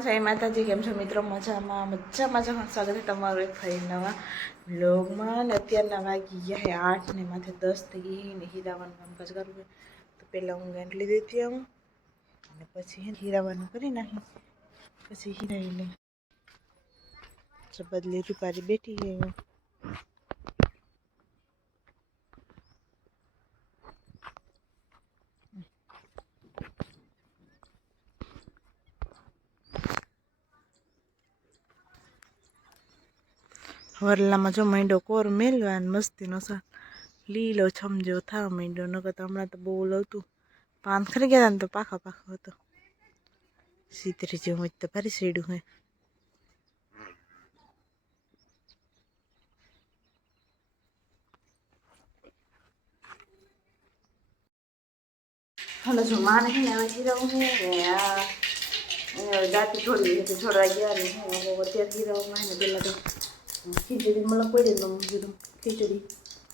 જય માતાજી, કેમ છો મિત્રો? મજામાં સ્વાગત છે તમારું એક ફરી નવા વ્લોગમાં. અત્યારના વાગી ગયા 8 ને માથે 10 થઈ ગઈ ને હીરાવાનું કામકાજ કરવું. તો પહેલાં હું ગાંઠલી દેતી આવું અને પછી હીરાવાનું કરી નાખી, પછી હીરાવી લઈ. બદલી રૂપારી બેઠી ગઈ. વરલામાં જો માંડો કોર મેલવા અને મસ્તીનો સા લીલો છમજો થવા માંડ્યો. નકર તો હમણાં તો બહુ લવતું પાન ખરી ગયા ને તો પાખો હતો. સીતરી જેવું તો ભારી સેડું હે. હાલો જો માને હે ને હવે હીરાવું હે આ દાંતી છોડવી તો છોડવા ગયા ને અત્યારે હીરાવું ને પેલા તો ખીચડી મને કોઈ દે કીધું ખીચડી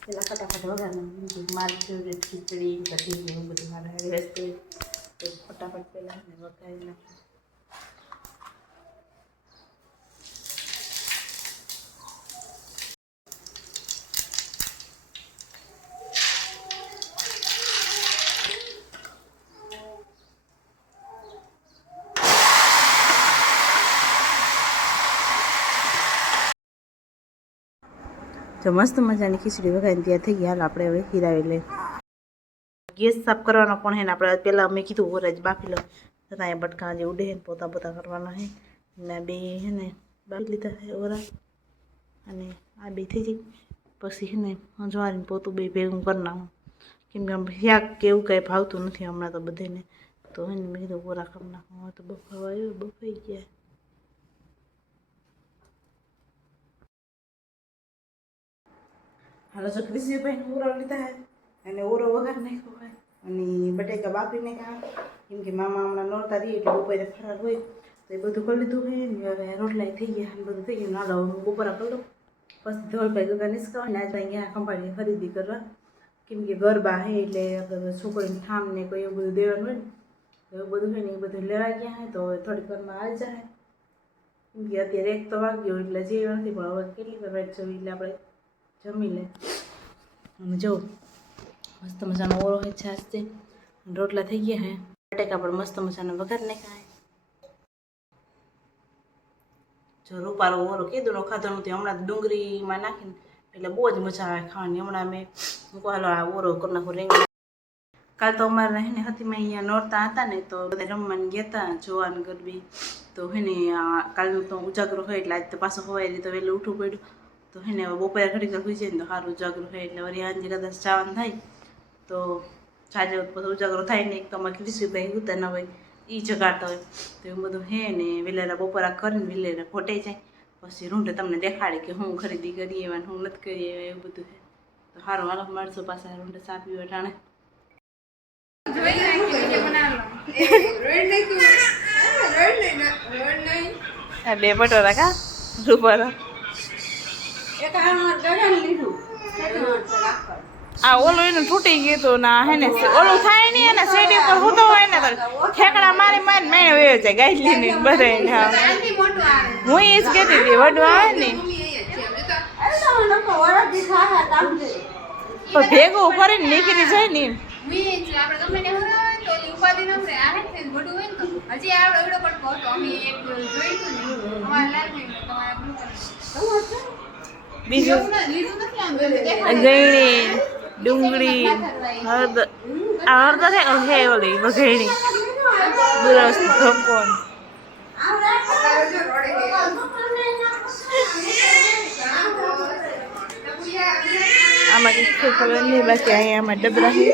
પેલા ફટાફટ વગાડવાનું. મારી ફેવરેટ ખીચડી કઢી એવું બધું મારે વસ્તુ ફટાફટ પહેલાં વગાડી નાખું. તો મસ્ત મજાની ખીચડી વગાડીને ત્યાં થઈ ગયા. હાલ આપણે હવે હીરાવી લઈએ. ગેસ સાફ કરવાનો પણ હે ને આપણે પહેલાં મેં કીધું ઓરજ બાફી લો તો અહીંયા બટકા જે ઉડે હે ને પોતા કરવાના હે ને બે હે ને બાફી લીધા છે ઓરા અને આ બે થઈ જાય પછી હે ને જવારીને પોતું બે ભેગું કરી નાખું. કેમ કે આમ શાક કે એવું કંઈ ભાવતું નથી હમણાં તો બધાને. તો હે ને મેં કીધું ઓરા કરી નાખું. હવે તો બફાવા આવ્યો, બફાઈ ગયા. હાલો જો ક્રિસ્પીભાઈને ઓરો લીધા હે અને ઓરો વઘાર નાખ્યો હોય અને બટેકા બાફી નાખ્યા. કેમ કે મામા હમણાં નોરતા રહીએ એટલે બપોરે ફરાર હોય તો એ બધું કરી લીધું હોય ને હવે રોટલા થઈ ગયા અને બધું થઈ ગયું. હાલો હું બપોરા કરી લઉં પછી ધોળભાઈ ગગા નિસકાવા ને આજે અહીંયા ખંભાળીને ખરીદી કરવા. કેમ કે ગરબા હે એટલે આપણે છોકરીને ઠામ ને કોઈ એવું બધું દેવાનું હોય ને એવું બધું હોય ને એ બધું લેવા ગયા હે તો થોડીક વારમાં આવી જાય. કેમ કે અત્યારે 1 તો વાગ્યો એટલે જે નથી પણ હવે કેટલી વાર વાટ જવી એટલે આપણે જમી લે. અને જો મસ્ત મજાનો ઓરો હે છાશ છે રોટલા થઈ ગયા હે. બટેકા પણ મસ્ત મજાનો વઘાર નાખ્યા હે. જો રૂપારો ઓરો કીધું નો ખાધો નથી હમણાં ડુંગળીમાં નાખીને એટલે બહુ જ મજા આવે ખાવાની. હમણાં મેં મૂકો હાલો આ ઓરો કરી નાખું રીંગણ. કાલ તો અમારે હે ને હતીમાં અહીંયા નોરતા હતા ને તો બધા રમવાની ગયા હતા જોવાનું ગરબી. તો હે ને કાલનું તો ઉજાગરો હોય એટલે આજ તો પાછો સવારે તો વહેલું ઉઠવું પડ્યું. તો હે ને બપોરે ઘડી હોઈ જાય ને તો સારું ઉજાગરો હોય એટલે વળી આજે કદાચ જવાનું થાય તો સાંજે પછી ઉજાગરો થાય ને. એક તો અમારે ક્રિસ્પીભાઈ ઉતા ના હોય એ જગાડતા હોય તો એવું બધું હે ને વેલેરા બપોરા કરીને વેલેરા ખોટાઈ જાય પછી રૂંઢે તમને દેખાડે કે હું ખરીદી કરીએ એવા હું નથી કરીએ એવું બધું છે. તો સારું હાલો મળશો પાછા રૂંઢે ચા પીવા ટાણે. બે બટોરા કા રૂપારા આ ઓલું એને તૂટી ગયું હતું ના હે ને ઓલું થાય નહીં એને સીડી પર હું તો હોય ને ઠેકડા મારી મારી મેં વયો જાય ગાયલી ને બધા. હું એ જ કહેતી હતી વડું આવે ને ભેગું કરીને નીકળી જાય ને બીજું ગયણી ડુંગળી હળદર હળદર હે ઓલી વઘેણી દુરસ ધપકોન આમાં કઈ ખબર નહીં. બાકી અહીંયા આમાં ડબરા છે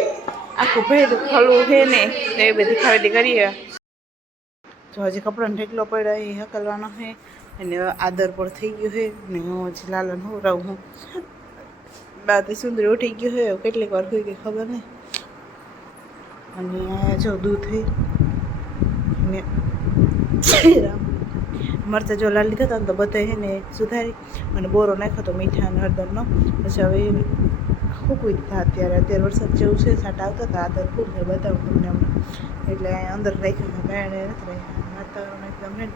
આખું ભેડું ખલું છે ને એ બધી ખરીદી કરીએ. તો હજી કપડાનો ઢેકલો પડ્યો એ હકલવાનો છે અને આદર પર થઈ ગયું છે ને હું હજી લાલન હું રહું હું બાથી સુંદરી ઉઠી ગયું છે કેટલીક વાર હોય ગઈ ખબર નહીં. અને જો દૂધ છે ને મરચાં જો લાલ લીધા હતા ને તો બધા છે ને સુધારી અને બોરો નાખ્યો તો મીઠા અને હળદરનો. પછી હવે સૂકવી દીધા. અત્યારે વરસાદ જેવું છે છાંટા આવતા હતા આદર ફૂલ છે બતાવું તમને હમણાં એટલે અંદર રાખ્યા હતા કારણે નથી રાખ્યા વાતાવરણ એકદમ ને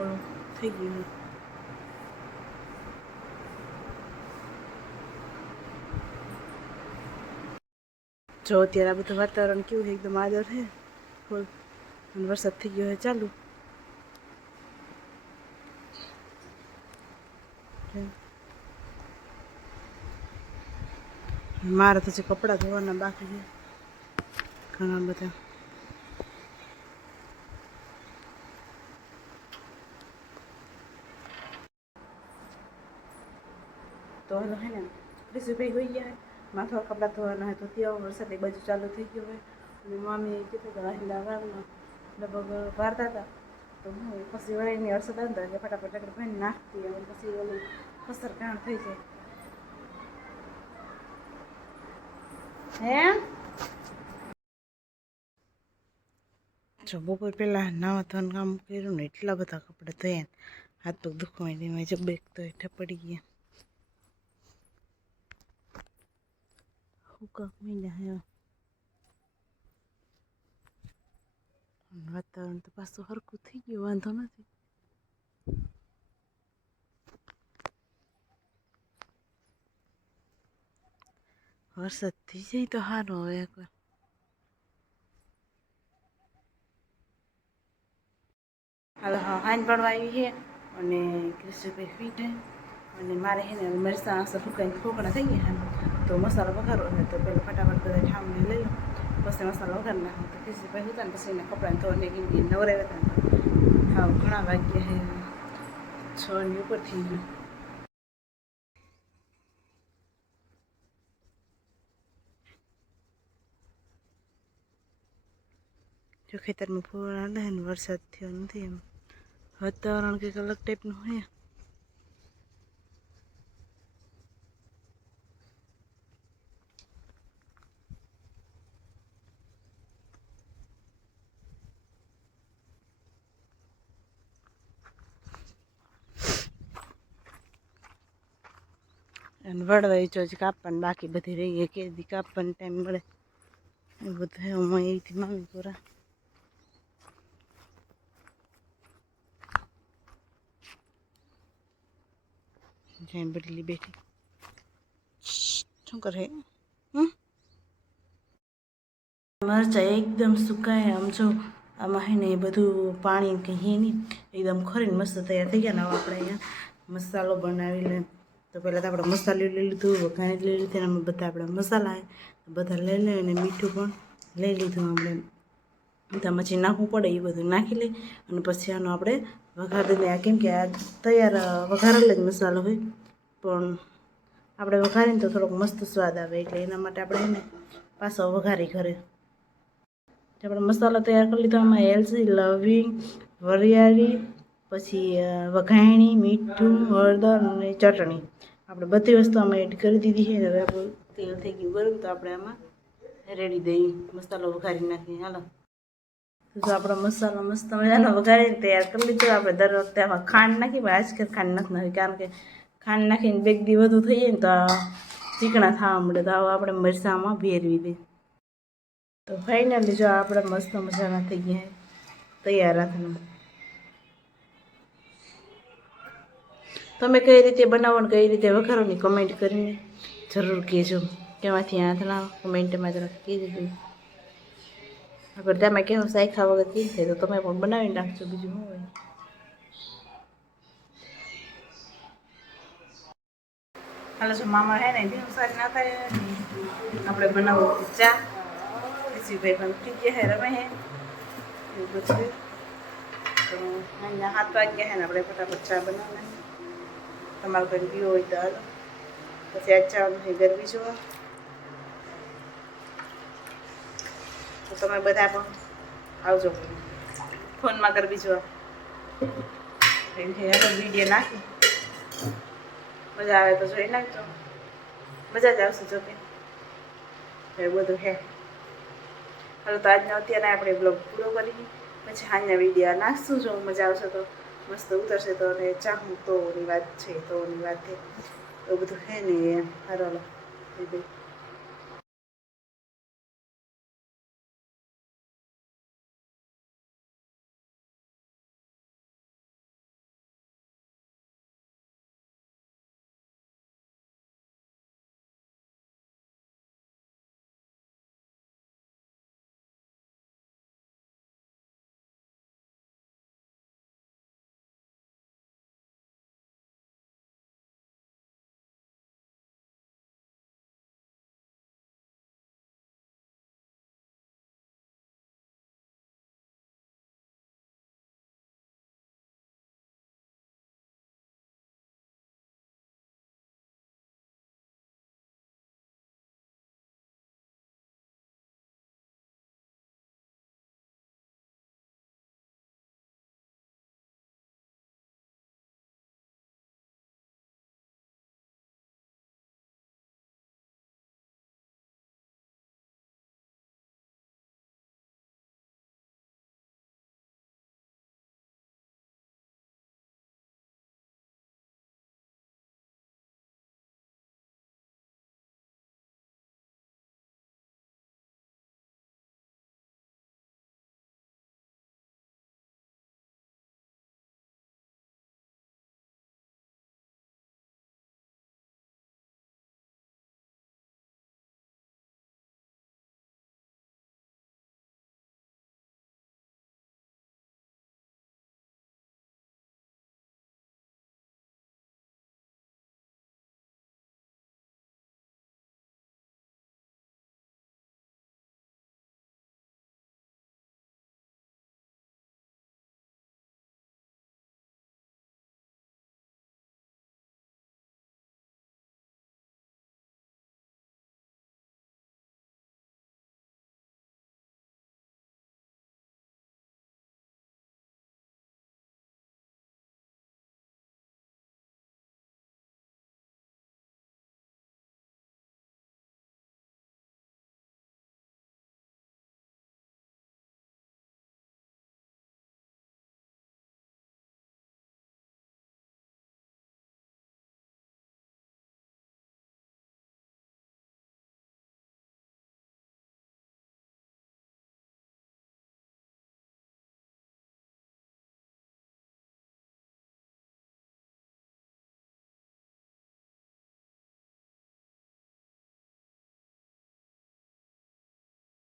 ઓલું થઈ ગયું. જો અત્યારે આ બધું વાતાવરણ કેવું છે, એકદમ આદર છે ફૂલ, અને વરસાદ થઈ ગયો છે ચાલુ. મારે તો જે કપડાં ધોવાના બાકી છે ઘણા બધા. તો હેલો હે ને ક્રિશુભાઈ હોઈ ગયા હે, માથા કપડાં ધોવાના હોય તો ત્યાં વરસાદ એક બાજુ ચાલુ થઈ ગયો હોય, અને મમ્મી કીધું કે વાહિલા વાળમાં લગભગ વારતા હતા, તો હું પછી વળીની વરસાદ આવતો એટલે ફટાફટ લકડી ભાઈને નાખતી, અને પછી ઓલું કસર કાણ થઈ જાય. હે જો બપોર પહેલાં નાવા ધોવાનું કામ કર્યું ને એટલા બધા કપડાં ધોયા, હાથ પગ દુખવાય એમાં જબ્બેક તો હેઠા પડી ગયા. હુકા મહિના હે વાતાવરણ તો પાછું હરખું થઈ ગયું, વાંધો નથી. વરસાદ થઈ જાય તો સારું. હવે એકવાર હાલો હા હાઈન પડવા આવી છે, અને ક્રિશુભાઈ ફીટ હે, અને મારે છે ને મરચાં અસર ફૂકાઈને ફોકડા થઈ ગયા છે, તો મસાલો વઘારવો છે. તો પહેલાં ફટાફટ બધા ઠામને લઈ લો, પછી મસાલો વઘારી નાખો. તો ક્રિશુભાઈ હતા ને પછી એને કપડાને ધોઈને કેમ કે નવરાવ્યા હતા, હા ઘણા વાગ્યા છે, 6 ની ઉપર થઈ ગયું. જો ખેતરમાં ફૂલ હાલે ને વરસાદ થયો નથી, એમ વાતાવરણ કંઈક અલગ ટાઈપનું હોય. અને વળવાઈ જો કાપવાનું બાકી બધી રહી, કે દી કાપવાનો ટાઈમ મળે એ બધું હું અહીંથી મામી પૂરા જૈન બદલી બેઠી શું કરે. મરચાં એકદમ સુકાય, આમ જો આમાં હે ને એ બધું પાણી કંઈ હે નહીં, એકદમ ખરીને મસ્ત તૈયાર થઈ ગયા ને. હવે આપણે અહીંયા મસાલો બનાવી લઈએ. તો પહેલાં તો આપણે મસાલો લઈ લીધું, વઘાણી લઈ લીધી, એમાં બધા આપણા મસાલા બધા લઈ લઈએ, અને મીઠું પણ લઈ લીધું આપણે. ત્યાં પછી નાખવું પડે એ બધું નાખી લઈ, અને પછી આનો આપણે વઘાર દઈ લઈએ. કેમ કે આ તૈયાર વઘારેલ જ મસાલો હોય, પણ આપણે વઘારીને તો થોડોક મસ્ત સ્વાદ આવે, એટલે એના માટે આપણે એને પાછો વઘારી ઘરે. આપણે મસાલો તૈયાર કરી લીધો, આમાં એલચી, લવિંગ, વરિયાળી, પછી વઘાણી, મીઠું, હળદર અને ચટણી, આપણે બધી વસ્તુ આમાં એડ કરી દીધી છે. હવે આપણું તેલ થઈ ગયું ગરમ, તો આપણે આમાં રેડી દઈ મસાલો વઘારી નાખીએ. હાલો તો આપણો મસાલો મસ્ત મજાનો વઘારીને તૈયાર કરી લીધો. આપણે દર વખતે આમાં ખાંડ નાખી, પણ આજકાલ ખાંડ નથી નાખી, કારણ કે ખાંડ નાખીને બે દી વધુ થઈ જાય ને તો ચીકણા થવા મળે, તો આપણે મરચાંમાં ભેરવી દઈએ. તો ફાઇનલી જો આપણે મસ્ત મજાના થઈ ગયા તૈયાર હાથમાં. તમે કઈ રીતે બનાવો ને કઈ રીતે વઘારો ની કમેન્ટ કરીને જરૂર કહેજો. કેમાંથી હાથના કમેન્ટમાં જરા કહેજો. અગર તમે કેવું સાયખા વગર કેવી થાય તો તમે પણ બનાવીને રાખજો, બીજું શું હોય. હાલો છો મામા હે ને ભીમ સારી ના થાય, આપણે બનાવવું ચા. ક્રિશુભાઈ પણ ઉઠી ગયા હે, રમે હે એવું બધું. તો અહીંયા 7 વાગ્યા હે ને આપણે ફટાફટ ચા બનાવવાની. તમારે કોઈ પીવો હોય તો હાલો. પછી આજ જવાનું છે ગરબી જોવા, તો તમે બધા પણ આવજો ફોનમાં ગરબી જોવા. વિડીયો નાખી મજા આવે તો જોઈ નાખજો, મજા જ આવશે. જોકે એવું બધું હે. હાલો તો આજનો અત્યારે આપણે બ્લોગ પૂરો કરી, પછી આજના વિડીયો નાખશું. જો મજા આવશે તો મસ્ત ઉતરશે તો, અને ચાહું તોની વાત છે, તોની વાત છે એવું બધું હે ને. હાલો